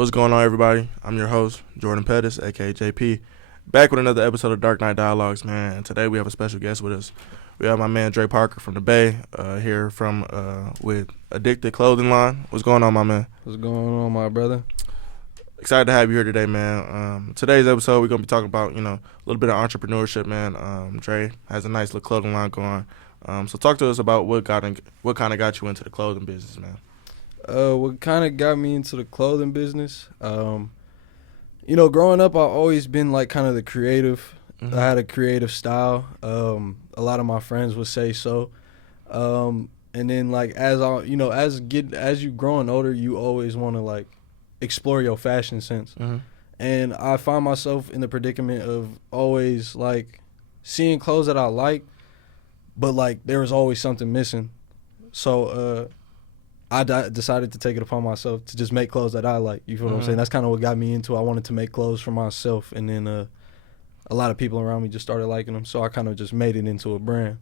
What's going on, everybody? I'm your host, Jordan Pettis, aka JP, back with another episode of Dark Night Dialogues, man. And today we have a special guest with us. We have my man Dre Parker from the Bay, here from with Addicted Clothing Line. What's going on, my man? What's going on, my brother? Excited to have you here today, man. Today's episode, we're gonna be talking about, a little bit of entrepreneurship, man. Dre has a nice little clothing line going. So talk to us about what kind of got you into the clothing business, man. What kind of got me into the clothing business? Growing up, I've always been like kind of the creative. Mm-hmm. I had a creative style. A lot of my friends would say so. And then like as you growing older, you always want to like explore your fashion sense. Mm-hmm. And I find myself in the predicament of always like seeing clothes that I like, but like there was always something missing. So I decided to take it upon myself to just make clothes that I like. You feel what I'm saying? That's kind of what got me into it. I wanted to make clothes for myself, and then a lot of people around me just started liking them, so I kind of just made it into a brand.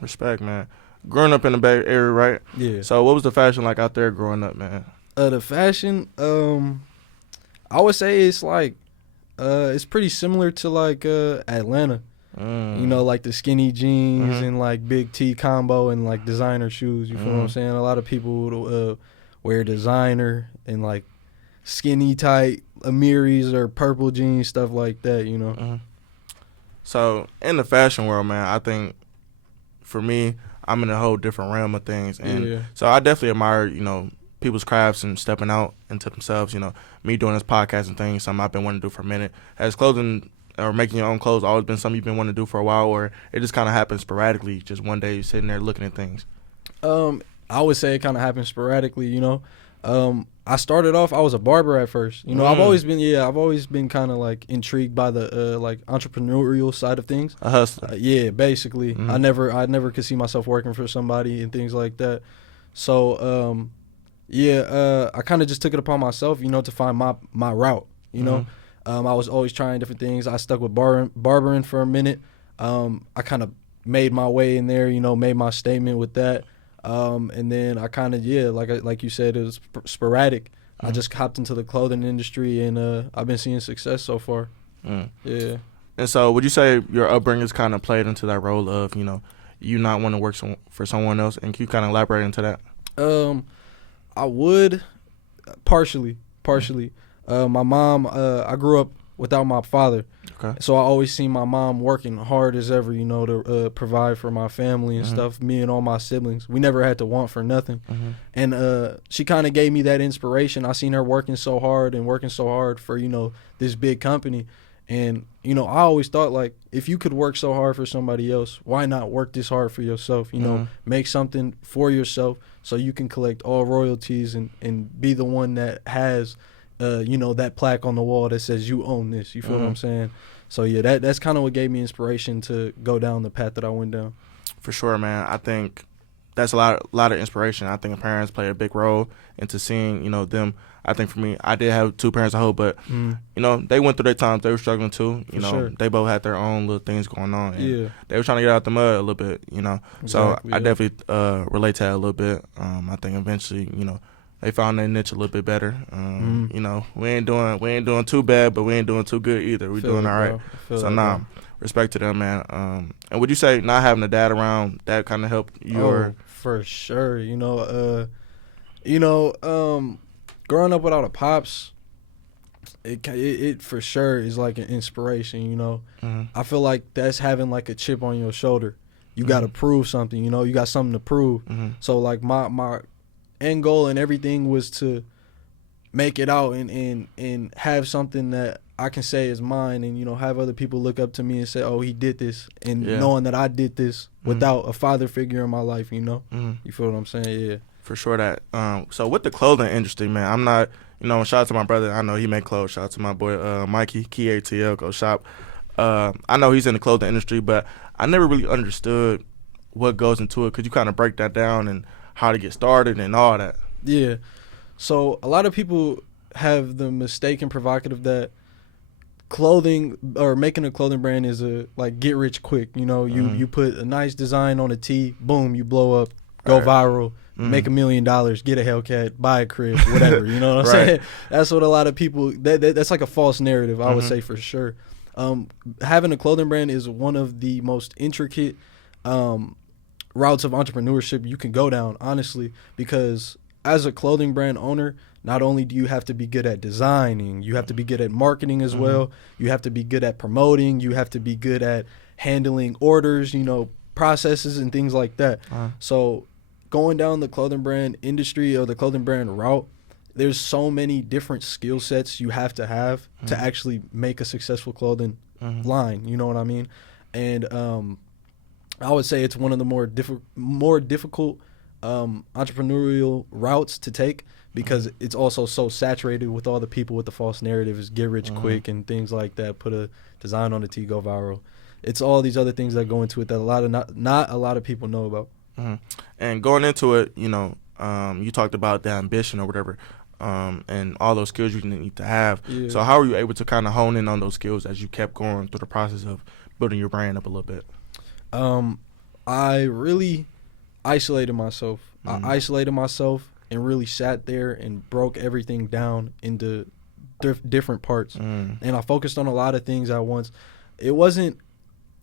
Respect, man. Growing up in the Bay Area, right? Yeah. So what was the fashion like out there growing up, man? The fashion, I would say it's like, it's pretty similar to like Atlanta. Like the skinny jeans and like big T combo and like designer shoes. You feel what I'm saying? A lot of people would wear designer and like skinny tight Amiris or purple jeans, stuff like that, So in the fashion world, man, I think for me, I'm in a whole different realm of things. And so I definitely admire, people's crafts and stepping out into themselves. Me doing this podcast and things, something I've been wanting to do for a minute. Has clothing or making your own clothes always been something you've been wanting to do for a while, or it just kind of happens sporadically, just one day you're sitting there looking at things? I would say it kind of happens sporadically, I started off, I was a barber at first. I've always been kind of like intrigued by the like entrepreneurial side of things. A hustler. Basically. I never could see myself working for somebody and things like that. So I kind of just took it upon myself, to find my route, I was always trying different things. I stuck with barbering for a minute. I kind of made my way in there, made my statement with that. And then I kind of, like you said, it was sporadic. I just hopped into the clothing industry, and I've been seeing success so far. Yeah. And so would you say your upbringing's kind of played into that role of, you not want to work for someone else? And can you kind of elaborate into that? I would, partially. My mom, I grew up without my father. Okay. So I always seen my mom working hard as ever, to provide for my family and stuff, me and all my siblings. We never had to want for nothing. And she kind of gave me that inspiration. I seen her working so hard for, this big company. And, I always thought, like, if you could work so hard for somebody else, why not work this hard for yourself? Make something for yourself so you can collect all royalties and be the one that has that plaque on the wall that says you own this. You feel what I'm saying? So yeah, that's kind of what gave me inspiration to go down the path that I went down. For sure, man. I think that's a lot of inspiration. I think parents play a big role into seeing, them. I think for me, I did have two parents I hope, but they went through their times. They were struggling too. They both had their own little things going on. And they were trying to get out the mud a little bit. So I definitely relate to that a little bit. I think eventually, they found their niche a little bit better. We ain't doing too bad, but we ain't doing too good either. We doing all right. So respect to them, man. And would you say not having a dad around, that kind of helped you? Oh, for sure. Growing up without a pops, it for sure is like an inspiration. I feel like that's having like a chip on your shoulder. You got to prove something. You got something to prove. So like my end goal and everything was to make it out and have something that I can say is mine, and have other people look up to me and say, oh, he did this, and knowing that I did this without a father figure in my life. You feel what I'm saying? Yeah, for sure. That so with the clothing industry, man, I'm not, shout out to my brother. I know he make clothes. Shout out to my boy Mikey Key ATL, go shop. I know he's in the clothing industry, but I never really understood what goes into it. Could you kind of break that down and how to get started and all that? Yeah. So a lot of people have the mistaken provocative that clothing or making a clothing brand is a like get rich quick. You put a nice design on a tee, boom, you blow up, go viral, make $1 million, get a Hellcat, buy a crib, whatever. You know what I'm saying? That's what a lot of people. That's like a false narrative, I would say, for sure. Having a clothing brand is one of the most intricate routes of entrepreneurship you can go down, honestly, because as a clothing brand owner, not only do you have to be good at designing, you have to be good at marketing as well. You have to be good at promoting. You have to be good at handling orders, processes and things like that. So going down the clothing brand industry or the clothing brand route, there's so many different skill sets you have to actually make a successful clothing line. You know what I mean? And I would say it's one of the more difficult entrepreneurial routes to take, because it's also so saturated with all the people with the false narratives, get rich quick and things like that, put a design on a tee, go viral. It's all these other things that go into it that not a lot of people know about. And going into it, you talked about the ambition or whatever, and all those skills you need to have. Yeah. So how were you able to kind of hone in on those skills as you kept going through the process of building your brand up a little bit? I really isolated myself. I isolated myself and really sat there and broke everything down into different parts. And I focused on a lot of things at once. It wasn't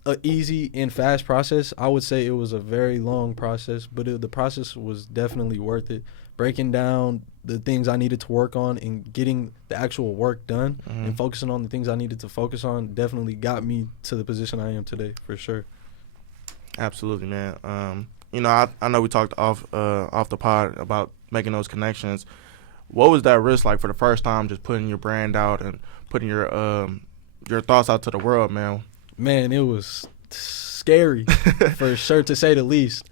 an easy and fast process. I would say it was a very long process, but the process was definitely worth it. Breaking down the things I needed to work on and getting the actual work done and focusing on the things I needed to focus on definitely got me to the position I am today, for sure. Absolutely, man. I know we talked off the pod about making those connections. What was that risk like for the first time, just putting your brand out and putting your thoughts out to the world, man? Man, it was scary, for sure, to say the least.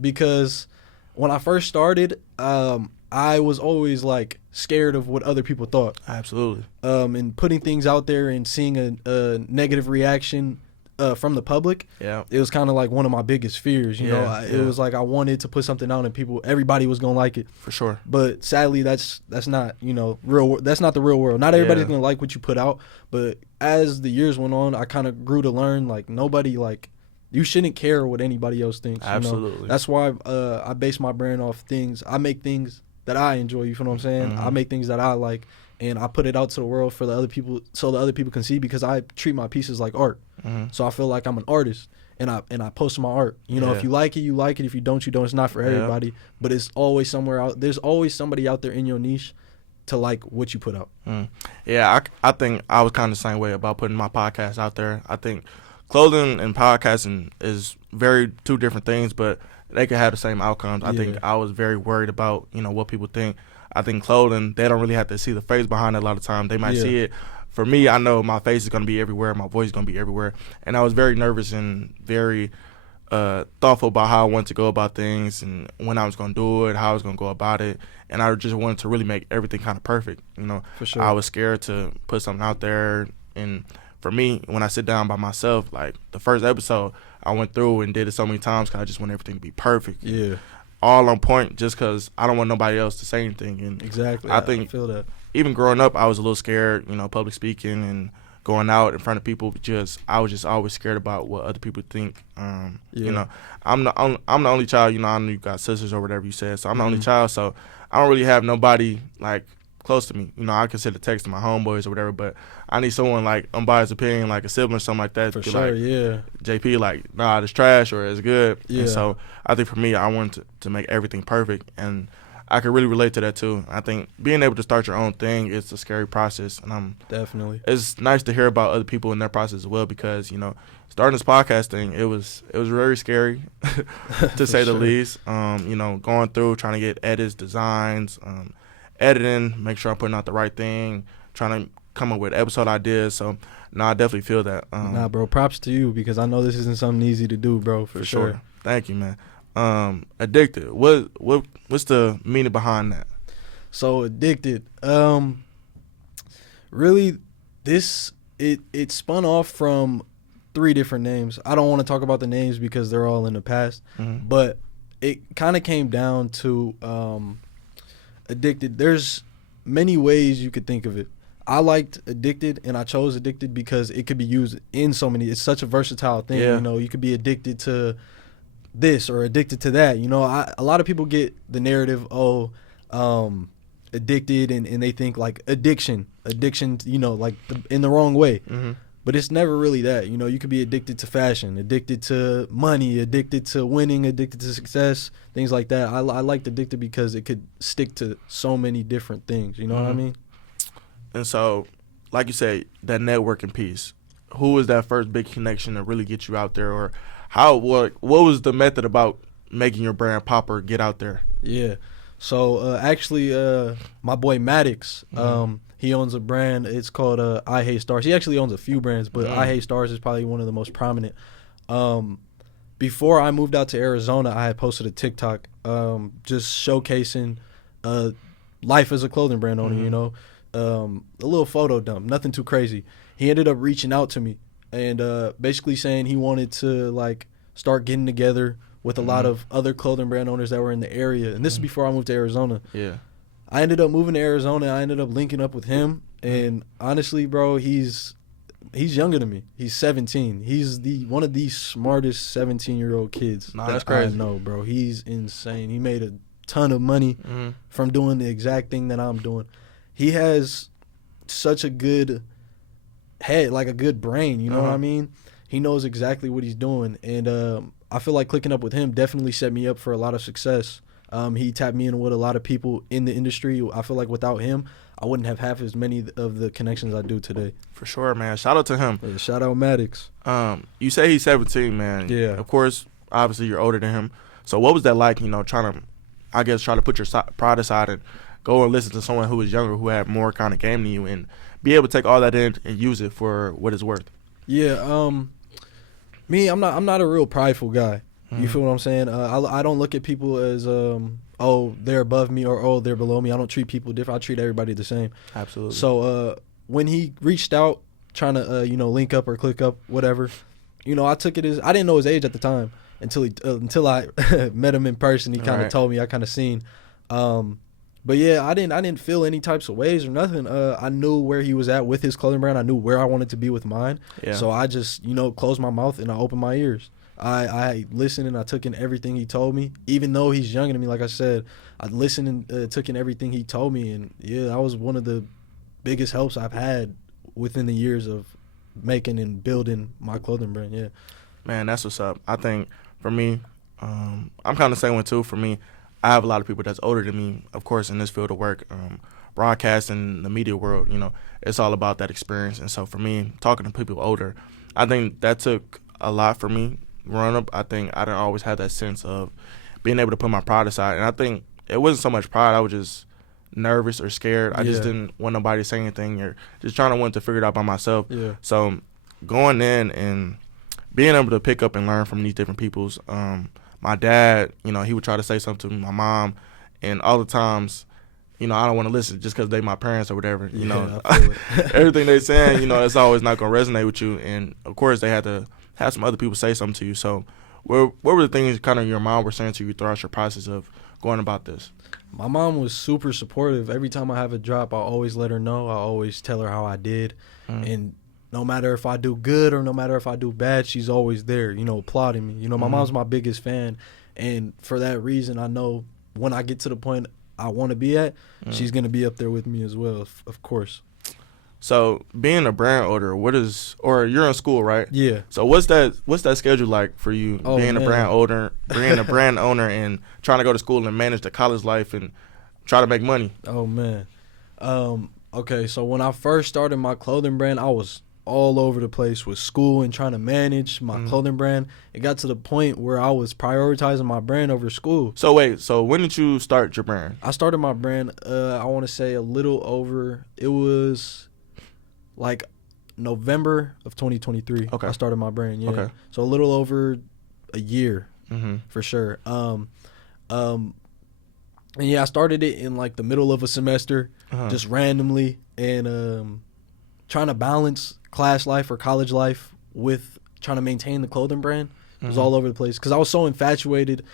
Because when I first started, I was always like scared of what other people thought. Absolutely. And putting things out there and seeing a negative reaction from the public, it was kind of like one of my biggest fears. It was like I wanted to put something out and everybody was gonna like it, for sure. But sadly, that's not real. That's not the real world. Not everybody's gonna like what you put out. But as the years went on, I kind of grew to learn like nobody you shouldn't care what anybody else thinks. Absolutely. That's why I base my brand off things. I make things that I enjoy. You feel what I'm saying? I make things that I like, and I put it out to the world for the other people, so the other people can see, because I treat my pieces like art. So I feel like I'm an artist, and I post my art. If you like it, you like it. If you don't, you don't. It's not for everybody, but it's always somewhere out. There's always somebody out there in your niche to like what you put out. Yeah, I think I was kind of the same way about putting my podcast out there. I think clothing and podcasting is two different things, but they could have the same outcomes. I think I was very worried about what people think. I think clothing, they don't really have to see the face behind it a lot of times. They might see it. For me, I know my face is going to be everywhere. My voice is going to be everywhere. And I was very nervous and very thoughtful about how I wanted to go about things and when I was going to do it, how I was going to go about it. And I just wanted to really make everything kind of perfect. For sure. I was scared to put something out there. And for me, when I sit down by myself, like the first episode, I went through and did it so many times because I just want everything to be perfect. Yeah. All on point, just because I don't want nobody else to say anything. And exactly. I think I feel that. Even growing up, I was a little scared, public speaking and going out in front of people. I was just always scared about what other people think. I'm the only child. I know you got sisters or whatever you said, so I'm the only child. So I don't really have nobody like close to me. I consider texting my homeboys or whatever, but I need someone like unbiased opinion, like a sibling or something like that. For sure, like, JP, like, nah, it's trash or it's good. Yeah. And so I think for me, I wanted to make everything perfect, and I could really relate to that too. I think being able to start your own thing is a scary process, and definitely. It's nice to hear about other people in their process as well, because starting this podcast thing, it was very scary to say the least. Going through trying to get edits, designs, editing, make sure I'm putting out the right thing, trying to come up with episode ideas. So I definitely feel that. Nah, bro, props to you, because I know this isn't something easy to do, bro. For sure. Thank you, man. Addicted. What's the meaning behind that? So addicted. Really, it spun off from 3 different names. I don't want to talk about the names because they're all in the past, but it kind of came down to addicted. There's many ways you could think of it. I liked addicted, and I chose addicted because it could be used in so many. It's such a versatile thing. You could be addicted to this or addicted to that. You know, a lot of people get the narrative, addicted, and they think like addiction, you know, like in the wrong way. Mm-hmm. But it's never really that. You know, you could be addicted to fashion, addicted to money, addicted to winning, addicted to success, things like that. I liked addicted because it could stick to so many different things. You know what I mean? And so, like you said, that networking piece, who was that first big connection to really get you out there? Or what was the method about making your brand pop or get out there? Yeah. So, actually, my boy Maddox, he owns a brand. It's called I Hate Stars. He actually owns a few brands, but I Hate Stars is probably one of the most prominent. Before I moved out to Arizona, I had posted a TikTok just showcasing life as a clothing brand owner, you know, a little photo dump, nothing too crazy. He ended up reaching out to me and basically saying he wanted to, like, start getting together with a lot of other clothing brand owners that were in the area. And this is before I moved to Arizona. Yeah. I ended up moving to Arizona. I ended up linking up with him. And honestly, bro, he's younger than me. He's 17. He's one of the smartest 17-year-old kids that's crazy. I know, bro. He's insane. He made a ton of money from doing the exact thing that I'm doing. He has such a good head, like a good brain, you know what I mean? He knows exactly what he's doing. And I feel like clicking up with him definitely set me up for a lot of success. He tapped me in with a lot of people in the industry. I feel like without him, I wouldn't have half as many of the connections I do today. For sure, man. Shout out to him. Yeah, shout out Maddox. You say he's 17, man. Yeah. Of course, obviously you're older than him. So what was that like, you know, try to put your pride aside and go and listen to someone who was younger, who had more kind of game than you, and be able to take all that in and use it for what it's worth? Yeah, me, I'm not a real prideful guy. You feel what I'm saying? I don't look at people as they're above me or they're below me. I don't treat people different. I treat everybody the same. Absolutely. So when he reached out trying to link up or click up, whatever, I took it as, I didn't know his age at the time until I met him in person. He kind of told me. I kind of seen. But yeah, I didn't feel any types of ways or nothing. I knew where he was at with his clothing brand. I knew where I wanted to be with mine. Yeah. So I just closed my mouth and I opened my ears. I listened and I took in everything he told me. Even though he's younger than me, like I said, I listened and took in everything he told me. And yeah, that was one of the biggest helps I've had within the years of making and building my clothing brand. Yeah, man, that's what's up. I think for me, I'm kind of the same one too. For me, I have a lot of people that's older than me, of course, in this field of work, broadcasting, the media world. It's all about that experience. And so for me, talking to people older, I think that took a lot for me. Growing up, I think I didn't always have that sense of being able to put my pride aside. And I think it wasn't so much pride. I was just nervous or scared. I just didn't want nobody to say anything or just trying to want to figure it out by myself. Yeah. So going in and being able to pick up and learn from these different peoples, my dad, he would try to say something to me, my mom, and all the times, I don't want to listen just because they my parents or whatever. Everything they saying, it's always not going to resonate with you. And, of course, they had to have some other people say something to you. So what were the things kind of your mom were saying to you throughout your process of going about this? My mom was super supportive. Every time I have a drop, I always let her know. I always tell her how I did. And no matter if I do good or no matter if I do bad, she's always there, applauding me. My mom's my biggest fan. And for that reason, I know when I get to the point I want to be at, she's going to be up there with me as well, of course. So being a brand owner, or you're in school, right? Yeah. So what's that schedule like for you, being a brand owner and trying to go to school and manage the college life and try to make money? Oh man. Okay, so when I first started my clothing brand, I was all over the place with school and trying to manage my clothing brand. It got to the point where I was prioritizing my brand over school. So wait, when did you start your brand? I started my brand, I want to say it was like November of 2023. Okay. I started my brand, yeah. Okay. So a little over a year, for sure. And yeah, I started it in like the middle of a semester, just randomly, and trying to balance class life or college life with trying to maintain the clothing brand. It was all over the place because I was so infatuated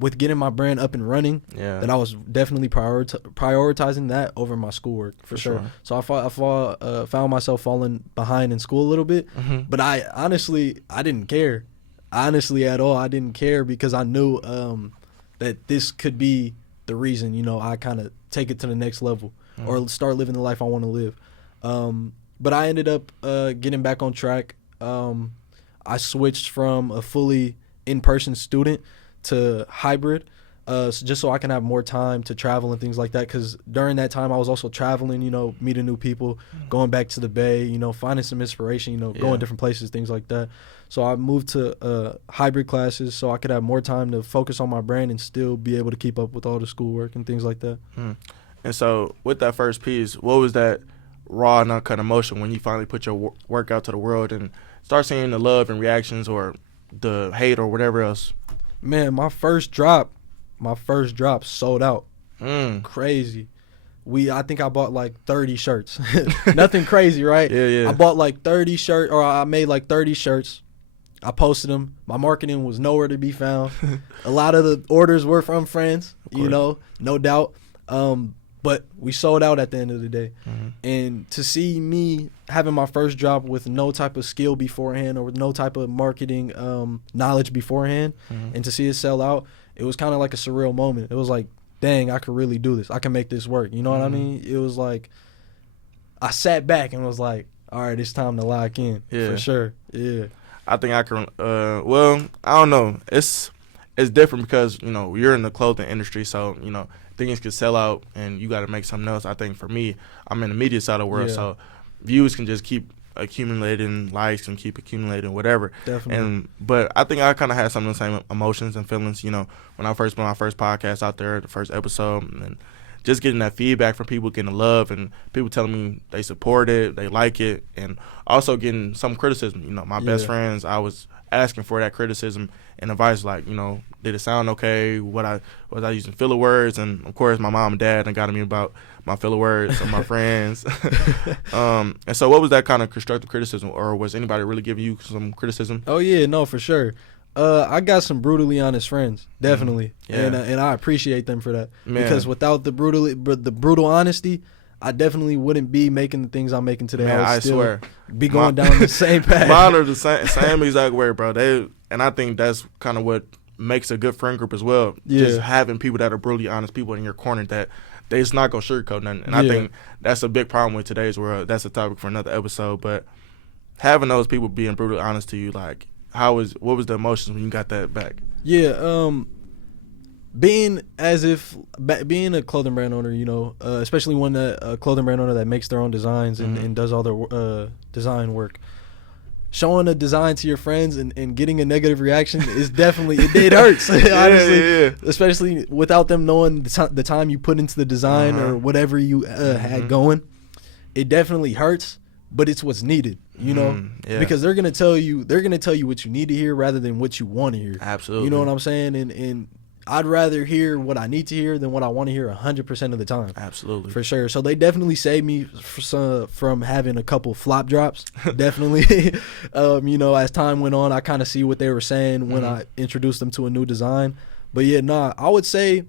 with getting my brand up and running that I was definitely prioritizing that over my schoolwork for sure. So I found myself falling behind in school a little bit, but I honestly didn't care. honestly at all. I didn't care because I knew that this could be the reason, you know, I kind of take it to the next level or start living the life I want to live. But I ended up getting back on track. I switched from a fully in-person student to hybrid, just so I can have more time to travel and things like that. Because during that time, I was also traveling, you know, meeting new people, going back to the Bay, you know, finding some inspiration, you know, going different places, things like that. So I moved to hybrid classes so I could have more time to focus on my brand and still be able to keep up with all the schoolwork and things like that. And so with that first piece, what was that raw and uncut emotion when you finally put your work out to the world and start seeing the love and reactions or the hate or whatever else? Man, my first drop sold out. Crazy. I think I bought like 30 shirts. Nothing crazy, right? Yeah. I bought like 30 shirts, or I made like 30 shirts. I posted them. My marketing was nowhere to be found. A lot of the orders were from friends, you know, no doubt. But we sold out at the end of the day. And to see me having my first drop with no type of skill beforehand or with no type of marketing knowledge beforehand, and to see it sell out, it was kind of like a surreal moment. It was like, dang, I could really do this. I can make this work. You know what I mean? It was like I sat back and was like, all right, it's time to lock in. For sure. Yeah. I think I can, well, I don't know. It's different because, you know, you're in the clothing industry, so, you know, things can sell out and you got to make something else. I think for me, I'm in the media side of the world, so views can just keep accumulating, likes can keep accumulating, whatever. Definitely. But I think I kind of had some of the same emotions and feelings, you know, when I first put my first podcast out there, the first episode, and just getting that feedback from people, getting the love and people telling me they support it, they like it, and also getting some criticism. You know, my best friends, I was asking for that criticism and advice, like, you know, did it sound okay? Was I using filler words? And of course, my mom and dad got at me about my filler words and my friends. And so, what was that kind of constructive criticism, or was anybody really giving you some criticism? Oh yeah, no, for sure. I got some brutally honest friends, definitely, and I appreciate them for that. Because without the brutal honesty, I definitely wouldn't be making the things I'm making today. I swear, be going down the same path. Mine are the same exact way, bro. And I think that's kind of what makes a good friend group as well. Just having people that are brutally honest, people in your corner that they just not gonna sugarcoat nothing. And I think that's a big problem with today's world. That's a topic for another episode. But having those people being brutally honest to you, like, what was the emotions when you got that back? Being a clothing brand owner, you know, especially a clothing brand owner that makes their own designs and does all their design work. Showing a design to your friends and getting a negative reaction is definitely it hurts, honestly. Especially without them knowing the time you put into the design or whatever you had going. It definitely hurts, but it's what's needed, you know, because they're gonna tell you what you need to hear rather than what you want to hear. Absolutely, you know what I'm saying? And I'd rather hear what I need to hear than what I want to hear 100% of the time. Absolutely. For sure. So they definitely saved me from having a couple flop drops. Definitely. You know, as time went on, I kind of see what they were saying when I introduced them to a new design. But I would say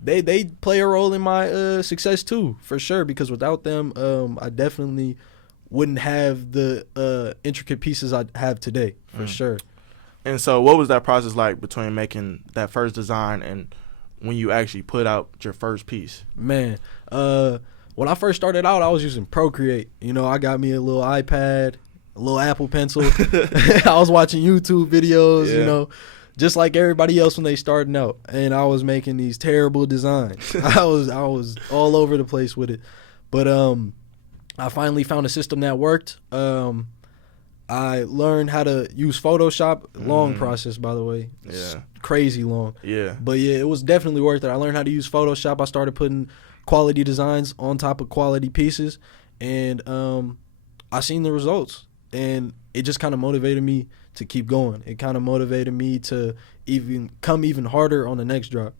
they play a role in my success too, for sure, because without them, I definitely wouldn't have the intricate pieces I have today, for sure. And so what was that process like between making that first design and when you actually put out your first piece? Man, when I first started out, I was using Procreate. You know, I got me a little iPad, a little Apple Pencil. I was watching YouTube videos, you know, just like everybody else when they starting out. And I was making these terrible designs. I was all over the place with it. But I finally found a system that worked. I learned how to use Photoshop. Long process, by the way. It's crazy long. But it was definitely worth it. I learned how to use Photoshop. I started putting quality designs on top of quality pieces, and I seen the results, and it just kind of motivated me to keep going. It kind of motivated me to come even harder on the next drop,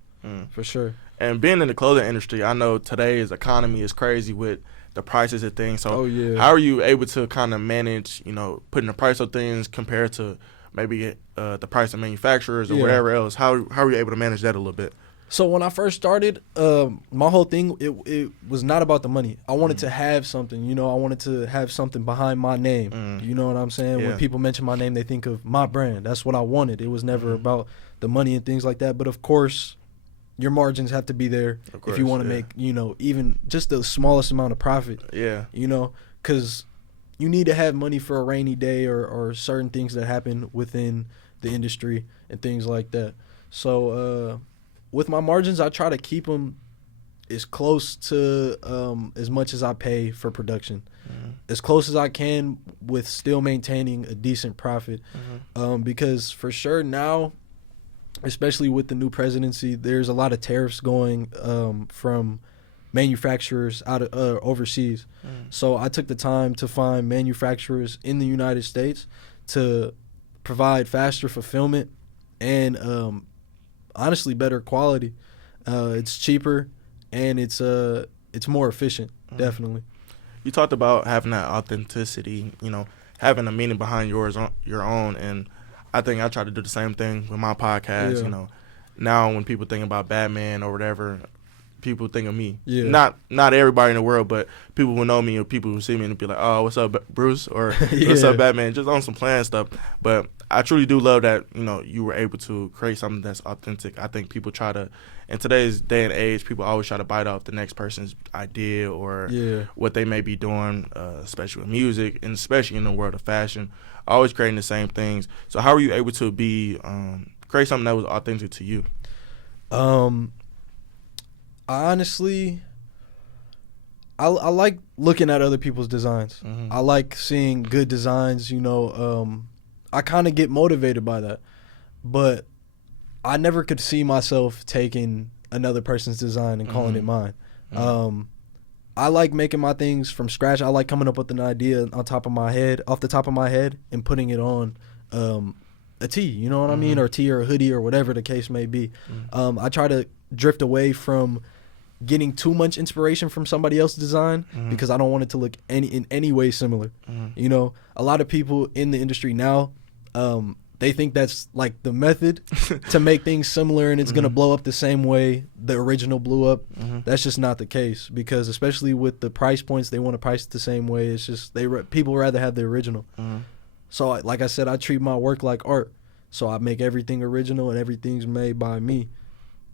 for sure. And being in the clothing industry, I know today's economy is crazy with the prices of things. So how are you able to kind of manage, you know, putting the price of things compared to maybe the price of manufacturers or whatever else? How are you able to manage that a little bit? So when I first started, my whole thing, it was not about the money. I wanted to have something, you know. I wanted to have something behind my name. You know what I'm saying? Yeah. When people mention my name, they think of my brand. That's what I wanted. It was never about the money and things like that. But of course, your margins have to be there if you want to make, you know, even just the smallest amount of profit. Yeah. You know, because you need to have money for a rainy day or certain things that happen within the industry and things like that. So with my margins, I try to keep them as close to as much as I pay for production, as close as I can, with still maintaining a decent profit. Because for sure now, especially with the new presidency, there's a lot of tariffs going from manufacturers out of overseas. So I took the time to find manufacturers in the United States to provide faster fulfillment and honestly better quality. It's cheaper and it's more efficient. Definitely. You talked about having that authenticity, you know, having a meaning behind your own, and I think I try to do the same thing with my podcast. You know, now when people think about Batman or whatever, people think of me. Not everybody in the world, but people who know me or people who see me and be like, "Oh, what's up, Bruce?" or "What's up, Batman?" Just on some playing stuff. But I truly do love that, you know, you were able to create something that's authentic. I think people try to, in today's day and age, people always try to bite off the next person's idea or what they may be doing, especially with music and especially in the world of fashion. Always creating the same things. So how were you able to create something that was authentic to you? Honestly, I like looking at other people's designs. I like seeing good designs, you know. I kind of get motivated by that. But I never could see myself taking another person's design and calling it mine. I like making my things from scratch. I like coming up with an idea off the top of my head, and putting it on a tee, you know what I mean, or a tee or a hoodie or whatever the case may be. I try to drift away from getting too much inspiration from somebody else's design because I don't want it to look in any way similar. You know, a lot of people in the industry now, they think that's like the method to make things similar and it's going to blow up the same way the original blew up. That's just not the case, because especially with the price points, they want to price it the same way. It's just people rather have the original. So like I said, I treat my work like art. So I make everything original and everything's made by me.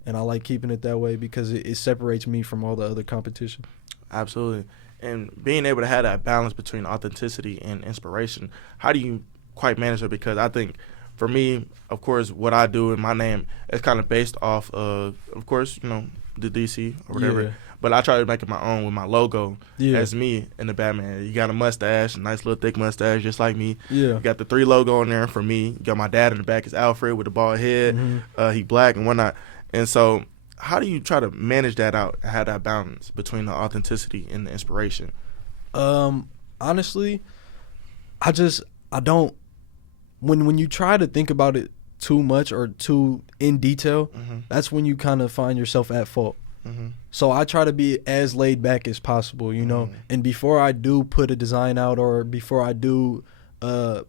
And I like keeping it that way because it separates me from all the other competition. Absolutely. And being able to have that balance between authenticity and inspiration, how do you quite manage it? Because I think for me, of course, what I do in my name is kind of based off of course, you know, the DC or whatever. But I try to make it my own with my logo as me and the Batman. You got a mustache, a nice little thick mustache, just like me. You got the 3 logo on there for me. You got my dad in the back is Alfred with a bald head. He black and whatnot. And so how do you try to manage that out, have that balance between the authenticity and the inspiration? Honestly, I don't, when you try to think about it too much or too in detail, that's when you kind of find yourself at fault. So I try to be as laid back as possible, you know, and before I do put a design out or before I do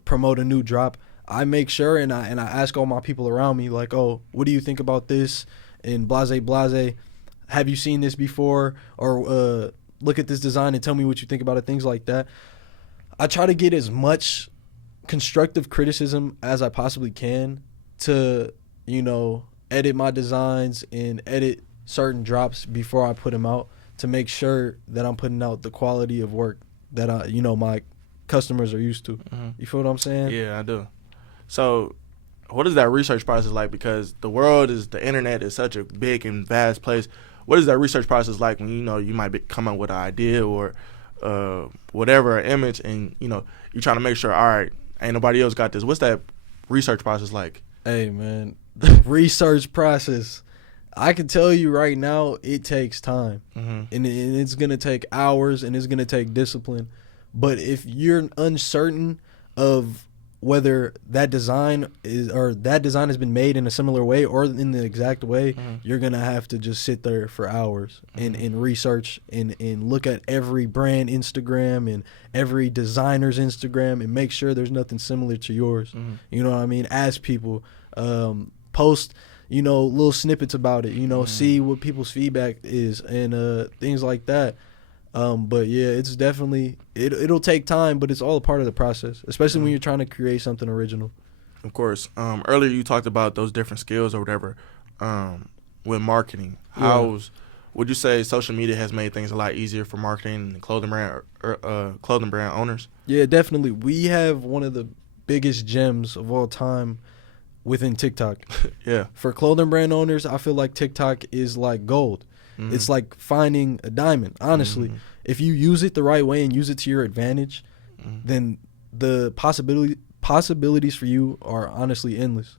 promote a new drop, I make sure and I ask all my people around me, like, oh, what do you think about this? And blase, have you seen this before? Or look at this design and tell me what you think about it, things like that. I try to get as much constructive criticism as I possibly can to, you know, edit my designs and edit certain drops before I put them out to make sure that I'm putting out the quality of work that my customers are used to. You feel what I'm saying? Yeah, I do. So what is that research process like? Because the internet is such a big and vast place. What is that research process like when, you know, you might come up with an idea or whatever, an image, and, you know, you're trying to make sure, all right, ain't nobody else got this. What's that research process like? Hey, man, the research process, I can tell you right now, it takes time. And it's going to take hours and it's going to take discipline. But if you're uncertain of whether that design has been made in a similar way or in the exact way, you're going to have to just sit there for hours and research and look at every brand Instagram and every designer's Instagram and make sure there's nothing similar to yours. You know what I mean? Ask people, post, little snippets about it, see what people's feedback is and things like that. But yeah, it's definitely, it'll take time, but it's all a part of the process, especially when you're trying to create something original. Of course. Earlier you talked about those different skills or whatever with marketing. Would you say social media has made things a lot easier for marketing and clothing brand owners? Yeah, definitely. We have one of the biggest gems of all time within TikTok. Yeah. For clothing brand owners, I feel like TikTok is like gold. Mm-hmm. It's like finding a diamond, honestly. Mm-hmm. If you use it the right way and use it to your advantage, then the possibilities for you are honestly endless.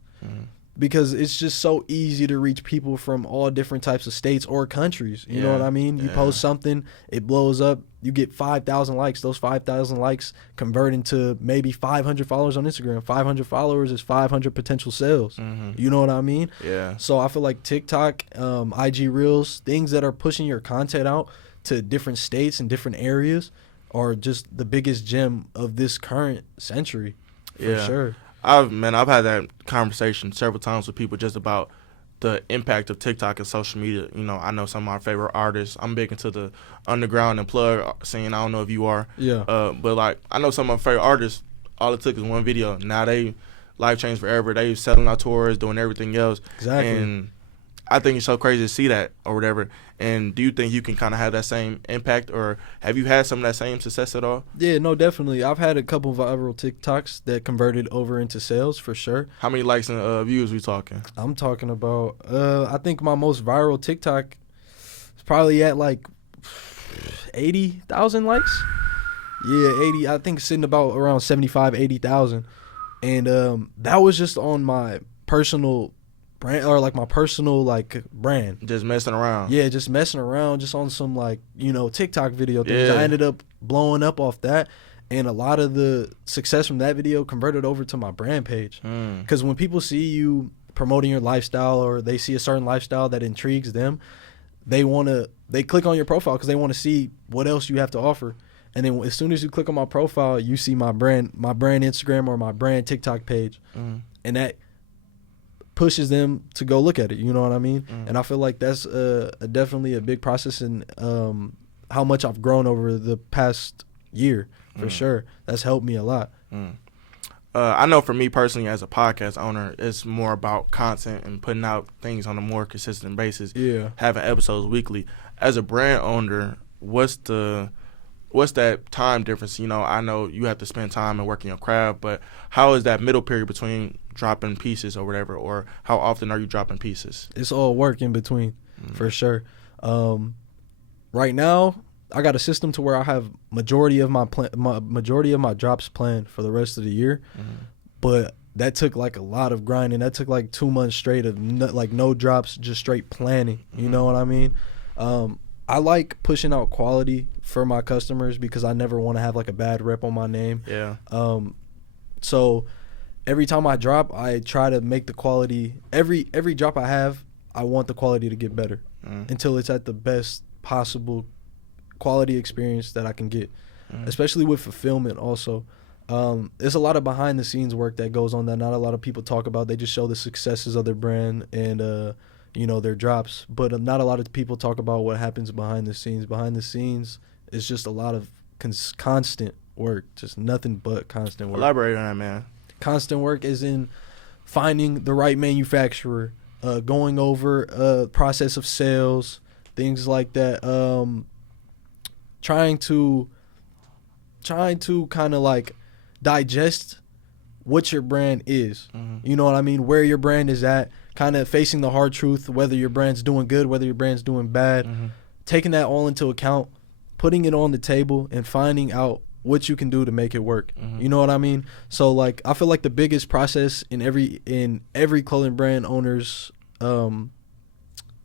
Because it's just so easy to reach people from all different types of states or countries. You know what I mean? You post something, it blows up, you get 5,000 likes. Those 5,000 likes convert into maybe 500 followers on Instagram. 500 followers is 500 potential sales. You know what I mean? Yeah. So I feel like TikTok, IG Reels, things that are pushing your content out to different states and different areas are just the biggest gem of this current century. For sure. I've had that conversation several times with people just about the impact of TikTok and social media. I know some of my favorite artists. I'm big into the underground and plug scene. I don't know if you are. Yeah. But like I know some of my favorite artists. All it took is one video. Now they life changed forever. They selling out tours, doing everything else. Exactly. And I think it's so crazy to see that or whatever. And do you think you can kind of have that same impact, or have you had some of that same success at all? Yeah, no, definitely. I've had a couple viral TikToks that converted over into sales for sure. How many likes and views we talking? I'm talking about, I think my most viral TikTok is probably at like 80,000 likes. Yeah, 80. I think it's sitting about around 75, 80,000. And that was just on my personal brand, or like my personal like brand. Just messing around. Yeah, just messing around, just on some like, TikTok video things. I ended up blowing up off that, and a lot of the success from that video converted over to my brand page. Because when people see you promoting your lifestyle, or they see a certain lifestyle that intrigues them, they click on your profile because they want to see what else you have to offer. And then as soon as you click on my profile, you see my brand Instagram or my brand TikTok page, and that pushes them to go look at it. You know what I mean? And I feel like that's definitely a big process in how much I've grown over the past year, for sure. That's helped me a lot. I know for me personally, as a podcast owner, it's more about content and putting out things on a more consistent basis. Yeah. Having episodes weekly. As a brand owner, what's that time difference? I know you have to spend time and work in your craft, but how is that middle period between dropping pieces or whatever, or how often are you dropping pieces? It's all work in between, for sure. Right now, I got a system to where I have majority of my drops planned for the rest of the year, but that took like a lot of grinding. That took like 2 months straight of no drops, just straight planning. You know what I mean? I like pushing out quality for my customers because I never want to have like a bad rep on my name. Yeah. So every time I drop, I try to make the quality, every drop I have, I want the quality to get better until it's at the best possible quality experience that I can get, especially with fulfillment also. There's a lot of behind the scenes work that goes on that not a lot of people talk about. They just show the successes of their brand and their drops, but not a lot of people talk about what happens behind the scenes. Behind the scenes is just a lot of constant work, just nothing but constant work. Elaborate on that, man. Constant work is in finding the right manufacturer, going over process of sales, things like that. Trying to kind of like digest what your brand is. You know what I mean? Where your brand is at, kind of facing the hard truth, whether your brand's doing good, whether your brand's doing bad, taking that all into account, putting it on the table, and finding out what you can do to make it work. You know what I mean? So like, I feel like the biggest process in every clothing brand owner's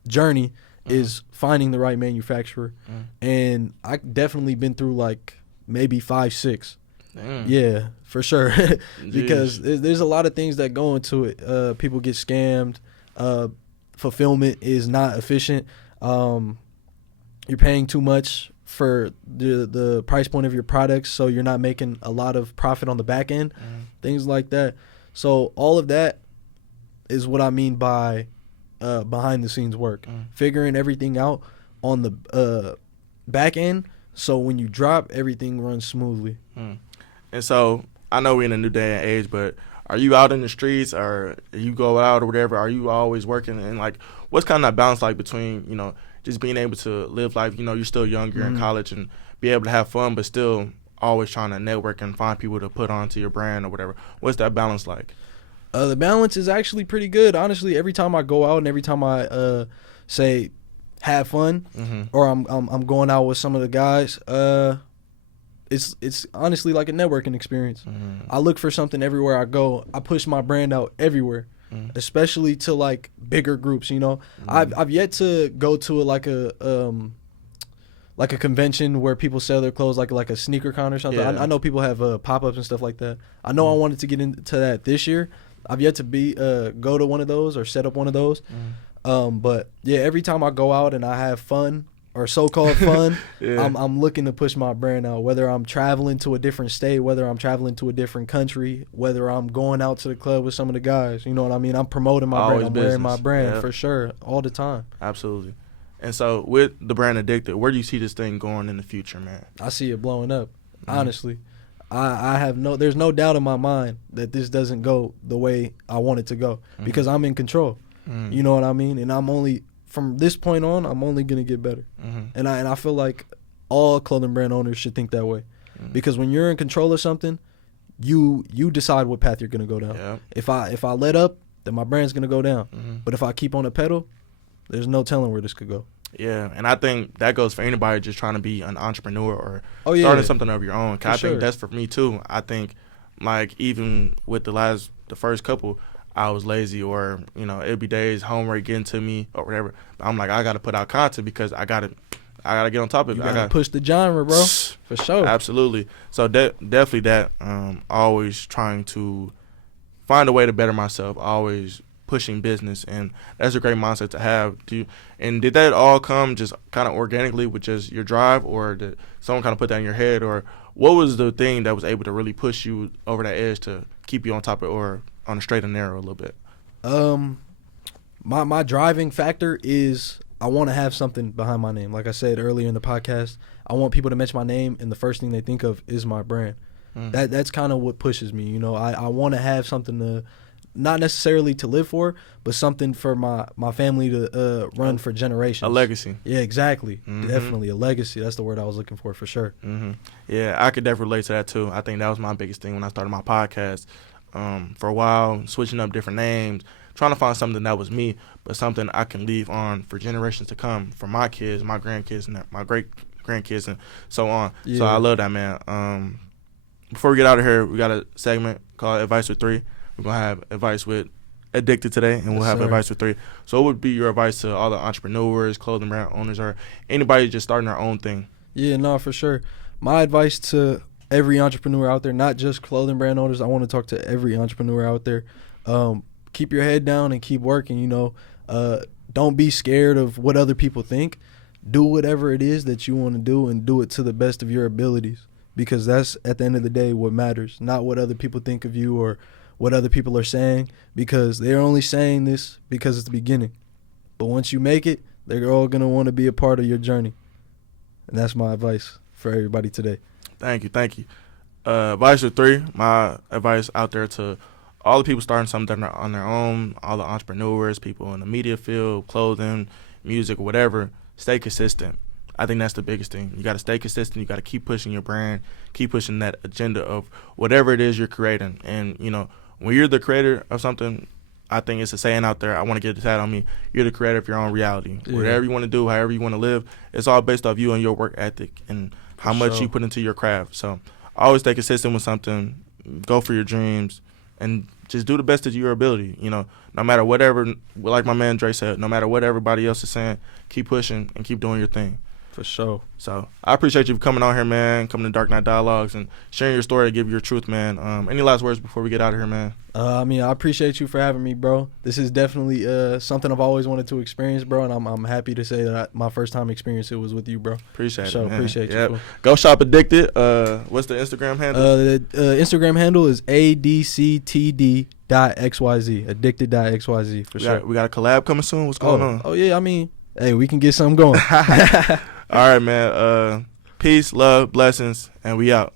journey is finding the right manufacturer. And I definitely been through like maybe 5, 6. Yeah, for sure. Because there's a lot of things that go into it. People get scammed. Fulfillment is not efficient. You're paying too much for the price point of your products, so you're not making a lot of profit on the back end. Things like that. So all of that is what I mean by behind the scenes work, figuring everything out on the back end. So when you drop, everything runs smoothly. And so I know we're in a new day and age, but are you out in the streets or you go out or whatever? Are you always working? And like, what's kind of that balance like between, you know, just being able to live life, you know, you're still young, you're in college, and be able to have fun, but still always trying to network and find people to put onto your brand or whatever. What's that balance like? The balance is actually pretty good. Honestly, every time I go out and every time I say have fun, or I'm going out with some of the guys, it's honestly like a networking experience. I look for something everywhere I go. I push my brand out everywhere, especially to like bigger groups. You know, I've yet to go to like a convention where people sell their clothes, like a sneaker con or something. I know people have pop-ups and stuff like that. I know I wanted to get into that this year. I've yet to go to one of those or set up one of those. But yeah, every time I go out and I have fun or so-called fun, I'm looking to push my brand out, whether I'm traveling to a different state, whether I'm traveling to a different country, whether I'm going out to the club with some of the guys. You know what I mean? I'm promoting my brand. I'm wearing my brand for sure all the time. Absolutely. And so with the brand Addicted, where do you see this thing going in the future, man? I see it blowing up, honestly. I have there's no doubt in my mind that this doesn't go the way I want it to go because I'm in control. You know what I mean? And from this point on, I'm only going to get better. And I feel like all clothing brand owners should think that way. Because when you're in control of something, you decide what path you're going to go down. Yeah. If I let up, then my brand's going to go down. But if I keep on the pedal, there's no telling where this could go. Yeah, and I think that goes for anybody just trying to be an entrepreneur or starting something of your own. I think that's for me too. I think like even with the first couple, I was lazy, or you know, it'd be days homework getting to me or whatever. But I'm like, I got to put out content because I gotta get on top of it. You gotta push the genre, bro, for sure. Absolutely. So definitely that. Always trying to find a way to better myself. Always pushing business, and that's a great mindset to have. Did that all come just kind of organically with just your drive, or did someone kind of put that in your head, or what was the thing that was able to really push you over that edge to keep you on top of, or on the straight and narrow a little bit? My driving factor is I want to have something behind my name. Like I said earlier in the podcast, I want people to mention my name, and the first thing they think of is my brand. That's kind of what pushes me. You know, I want to have something to, not necessarily to live for, but something for my family to run for generations. A legacy. Yeah, exactly. Definitely a legacy. That's the word I was looking for sure. Yeah, I could definitely relate to that too. I think that was my biggest thing when I started my podcast. For a while, switching up different names, trying to find something that was me, but something I can leave on for generations to come, for my kids, my grandkids, and my great-grandkids, and so on. Yeah. So I love that, man. Before we get out of here, we got a segment called Advice with 3. We're going to have advice with Addicted today, and we'll have advice with 3. So what would be your advice to all the entrepreneurs, clothing brand owners, or anybody just starting their own thing? Yeah, no, for sure. My advice to every entrepreneur out there, not just clothing brand owners, I want to talk to every entrepreneur out there. Keep your head down and keep working, you know. Don't be scared of what other people think. Do whatever it is that you want to do, and do it to the best of your abilities, because that's, at the end of the day, what matters, not what other people think of you or what other people are saying, because they're only saying this because it's the beginning. But once you make it, they're all going to want to be a part of your journey. And that's my advice for everybody today. Thank you. Advice with 3, my advice out there to all the people starting something on their own, all the entrepreneurs, people in the media field, clothing, music, whatever, stay consistent. I think that's the biggest thing. You got to stay consistent. You got to keep pushing your brand, keep pushing that agenda of whatever it is you're creating. And, you know, when you're the creator of something, I think it's a saying out there, I want to get this hat on me, you're the creator of your own reality. Yeah. Whatever you want to do, however you want to live, it's all based off you and your work ethic and how much you put into your craft. So always stay consistent with something, go for your dreams, and just do the best of your ability. You know, no matter whatever, like my man Dre said, no matter what everybody else is saying, keep pushing and keep doing your thing. For sure. So I appreciate you for coming on here, man, coming to Dark Night Dialogues and sharing your story, give your truth, man. Any last words before we get out of here, man? I appreciate you for having me, bro. This is definitely something I've always wanted to experience, bro, and I'm happy to say that my first time experience it was with you, bro. Appreciate it, man. Appreciate you. Bro. Go shop Addicted. What's the Instagram handle? The Instagram handle is ADCTD XYZ. Addicted.xyz for sure. We got a collab coming soon. What's going on? Oh yeah, I mean, hey, we can get something going. All right, man. Peace, love, blessings, and we out.